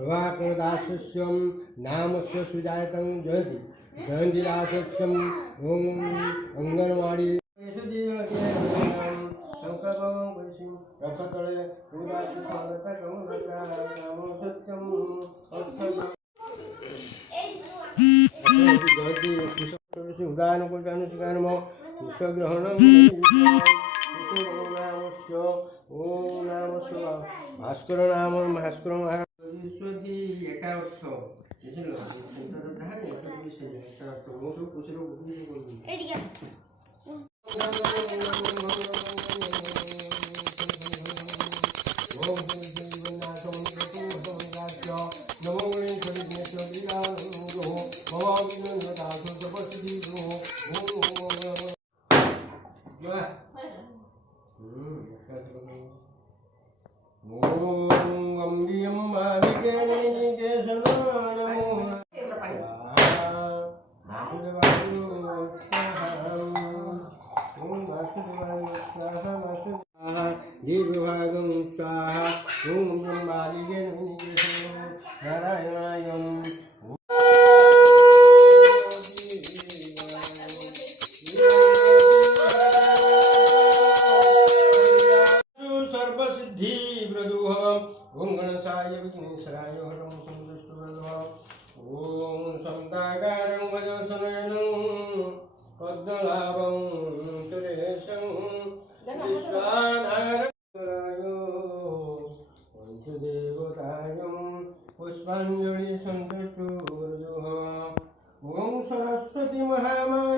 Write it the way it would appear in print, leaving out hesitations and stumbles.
प्रभाकरदासस्यं नामस्य सुजातं जयति जयन्तिदासस्यं ओम अंगनवाड़ी उदान कुशग्रहणं ओम नाम भास्कर नाम भास्कर महाराजी एका अर्थ दीर्घभागं स्वाहा ओम मालिके नारायणाय सर्वसिद्धि प्रदुह ओम गणेशाय विघ्नेश्वराय हरं सन्तुष्टप्रदः ओम समताकारं वजसनयनं पद्मनाभं सुरेशं विश्वाधारं पंचदेवतायं पुष्पाञ्जलि सन्तुष्टुर्जुः ओम सरस्वती महामाया